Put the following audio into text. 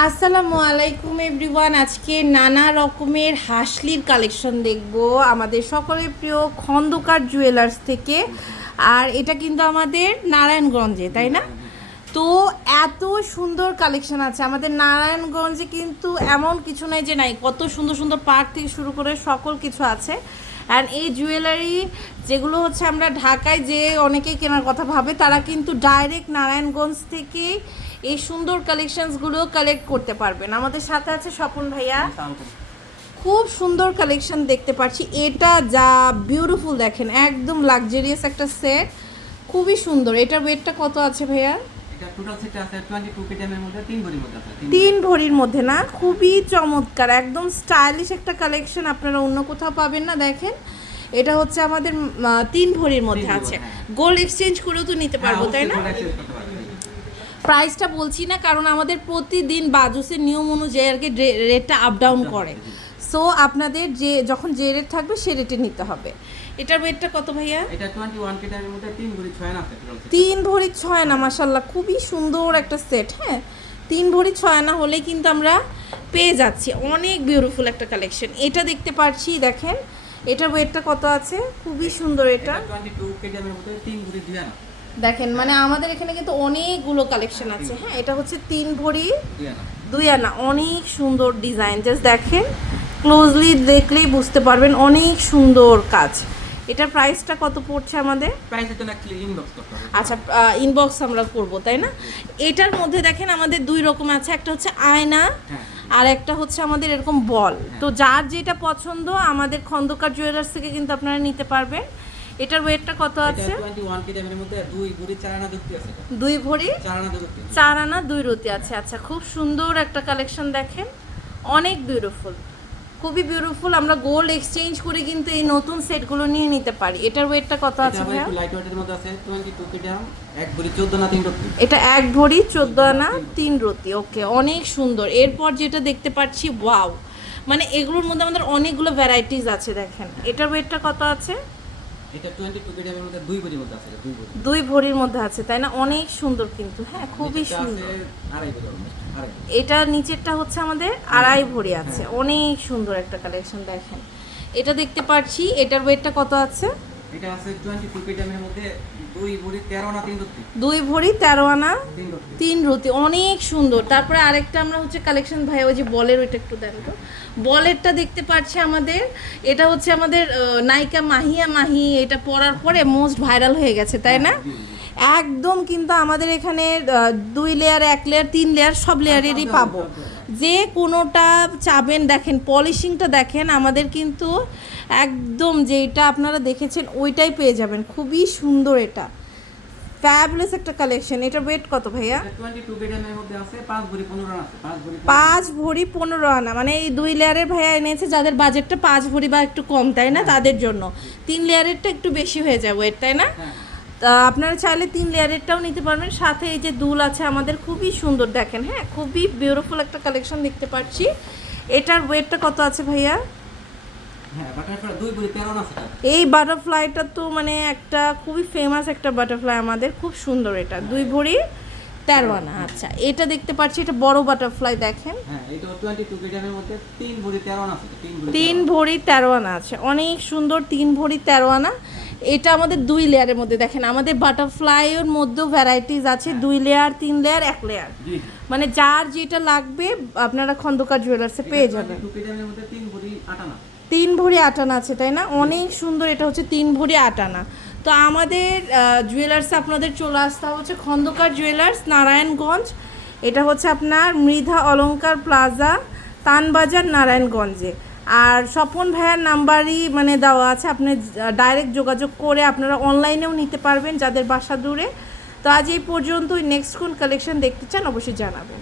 আসসালামু আলাইকুম এভরিওয়ান। আজকে নানা রকমের হাসলির কালেকশন দেখব আমাদের সকলের প্রিয় খন্দকার জুয়েলার্স থেকে। আর এটা কিন্তু আমাদের নারায়ণগঞ্জে, তাই না? তো এত সুন্দর কালেকশন আছে। আমাদের নারায়ণগঞ্জে কিন্তু এমন কিছু নাই যে নাই। কত সুন্দর সুন্দর পার্ক থেকে শুরু করে সকল কিছু আছে। অ্যান্ড এই জুয়েলারি যেগুলো হচ্ছে আমরা ঢাকায় যে অনেকেই কেনার কথা ভাবে তারা কিন্তু ডাইরেক্ট নারায়ণগঞ্জ থেকে এই সুন্দর কালেকশনসগুলো কালেক্ট করতে পারবেন। আমাদের সাথে আছে স্বপন ভাইয়া। খুব সুন্দর কালেকশন দেখতে পাচ্ছি। এটা যা বিউটিফুল দেখেন একদম লাক্সারিয়াস একটা সেট খুবই সুন্দর। এটার ওয়েটটা কত আছে ভাইয়া? এটা টোটাল সেট আছে 22 কেজিএম এর মধ্যে তিন ভরির মধ্যে আছে তিন ভরির মধ্যে না? খুবই চমৎকার একদম স্টাইলিশ একটা কালেকশন আপনারা অন্য কোথাও পাবেন না দেখেন। এটা হচ্ছে আমাদের তিন ভরির মধ্যে আছে। হ্যাঁ। গোল্ড এক্সচেঞ্জ করেও তো নিতে পারব তাই না? প্রাইসটা বলছি না কারণ আমাদের প্রতিদিন বাজুসের নিয়ম অনুযায়ী আর কি রেটটা আপ ডাউন করে। সো আপনাদের যে যখন যে রেট থাকবে সে রেটে নিতে হবে। এটার ওয়েটটা কত ভাইয়া? এটা 21 কেজিএম এর মধ্যে তিন ভরি ছয় না সেট তিন ভরি ছয় না মাসাল্লাহ খুবই সুন্দর একটা সেট হ্যাঁ? তিন ভরি ছয় আনা হলেই কিন্তু আমরা পেয়ে যাচ্ছি। অনেক বিউটিফুল একটা কালেকশন এটা দেখতে পাচ্ছি দেখেন এটার ওয়েটটা কত আছে? খুবই সুন্দর এটা। এটা 22 কেজিএম এর মধ্যে তিন ভরি দুই আনা। দেখেন মানে আমাদের এখানে কিন্তু অনেকগুলো কালেকশন আছে হ্যাঁ? এটা হচ্ছে তিন ভরি দুই আনা। দুই আনা। অনেক সুন্দর ডিজাইন জাস্ট দেখেন ক্লোজলি দেখলেই বুঝতে পারবেন অনেক সুন্দর কাজ। এটার প্রাইসটা কত পড়ছে আমাদের? প্রাইসের জন্য একচুয়ালি ইনবক্স করতে হবে। আচ্ছা ইনবক্স আমরা করব তাই না? এটার মধ্যে দেখেন আমাদের দুই রকম আছে একটা হচ্ছে আয়না হ্যাঁ আর একটা হচ্ছে আমাদের এরকম বল। তো যার যেটা পছন্দ আমাদের খন্দকার জুয়েলার্স থেকে কিন্তু আপনারা নিতে পারবেন। এটার ওয়েটটা কত আছে? 21 কেজিএম এর মধ্যে দুই ভরি চার আনা দুই রতি আছে। আচ্ছা খুব সুন্দর একটা কালেকশন দেখেন। অনেক বিউটিফুল খুবই বিউটিফুল আমরা গোল্ড এক্সচেঞ্জ করে কিন্তু এই নতুন সেটগুলো নিয়ে নিতে পারি। এটার ওয়েটটা কত আছে ভাই ভাইয়া? লাইট ওয়েটের মধ্যে আছে 22 কেজিএম এক ভরি 14 আনা 3 রতি এটা এক ভরি চোদ্দ আনা 3 রতি ওকে অনেক সুন্দর। এরপর যেটা দেখতে পাচ্ছি ওয়াও মানে এগুলোর মধ্যে আমাদের অনেকগুলো ভ্যারাইটিস আছে দেখেন। এটার ওয়েটটা কত আছে? এটা 22 কেজিএম এর মধ্যে দুই ভরির মধ্যে আছে দুই ভরি দুই ভরির মধ্যে আছে তাই না? অনেক সুন্দর কিন্তু হ্যাঁ খুবই সুন্দর। আড়াই ভরি। এটা নিচেরটা হচ্ছে আমাদের আড়াই ভরি আছে। অনেক সুন্দর একটা কালেকশন দেখেন। এটা দেখতে পাচ্ছি এটার ওয়েটটা কত আছে? এটা আছে 22 কেজিএম এর মধ্যে দুই ভরি 13 না তিন রত্তি দুই ভরি তেরো আনা তিন রতি অনেক সুন্দর। তারপরে আরেকটা আমরা হচ্ছে কালেকশন ভাই ওই যে বলের ওইটা একটু দেন তো। বলেরটা দেখতে পাচ্ছি আমাদের এটা হচ্ছে আমাদের নায়িকা মাহিয়া মাহি এটা পরার পরে মোস্ট ভাইরাল হয়ে গেছে তাই না? একদম কিন্তু আমাদের এখানে দুই লেয়ার এক লেয়ার তিন লেয়ার সব লেয়ারেরই পাবো। যে কোনোটা চাবেন দেখেন পলিশিংটা দেখেন আমাদের কিন্তু একদম যেটা আপনারা দেখেছেন ওইটাই পেয়ে যাবেন। খুবই সুন্দর এটা। ফ্যাবলেস একটা কালেকশন এটা ওয়েট কত ভাইয়া? পাঁচ ভরি পনেরো আনা মানে এই দুই লেয়ারের ভাইয়া এনেছে যাদের বাজেটটা পাঁচ ভরি বা একটু কম তাই না? তাদের জন্য। তিন লেয়ারেরটা একটু বেশি হয়ে যায় ওয়েট তাই না? হ্যাঁ। তা আপনারা চাইলে তিন লেয়ারেরটাও নিতে পারবেন। সাথে এই যে দুল আছে আমাদের খুবই সুন্দর দেখেন হ্যাঁ খুবই বিউটিফুল একটা কালেকশন দেখতে পাচ্ছি। এটার ওয়েটটা কত আছে ভাইয়া? হ্যাঁ। এই বাটারফ্লাইটা তো মানে একটা খুবই ফেমাস একটা বাটারফ্লাই আমাদের খুব সুন্দর এটা দুই ভরি তেরো আনা আচ্ছা এটা দেখতে পাচ্ছি এটা বড় বাটারফ্লাই দেখেন। হ্যাঁ তিন ভরি তেরো রান আছে তিন ভরি তেরো আনা। আছে অনেক সুন্দর তিন ভরি তেরো আনা। এটা আমাদের দুই লেয়ারের মধ্যে দেখেন আমাদের বাটারফ্লাইয়ের মধ্যেও ভ্যারাইটিস আছে দুই লেয়ার তিন লেয়ার এক লেয়ার। মানে যার যেটা লাগবে আপনারা খন্দকার জুয়েলার্সে পেয়ে যাবেন। তিন ভরি আটানা। আছে তাই না? অনেক সুন্দর এটা হচ্ছে তিন ভরি আটানা। তো আমাদের জুয়েলার্সে আপনাদের চলে আসতে হচ্ছে খন্দকার জুয়েলার্স নারায়ণগঞ্জ। এটা হচ্ছে আপনার মৃধা অলঙ্কার প্লাজা তানবাজার নারায়ণগঞ্জে। আর স্বপন ভাইয়ার নাম্বারই মানে দেওয়া আছে। আপনি ডাইরেক্ট যোগাযোগ করে আপনারা অনলাইনেও নিতে পারবেন যাদের বাসা দূরে। তো আজ এই পর্যন্তই। নেক্সট কোন কালেকশন দেখতে চান অবশ্যই জানাবেন।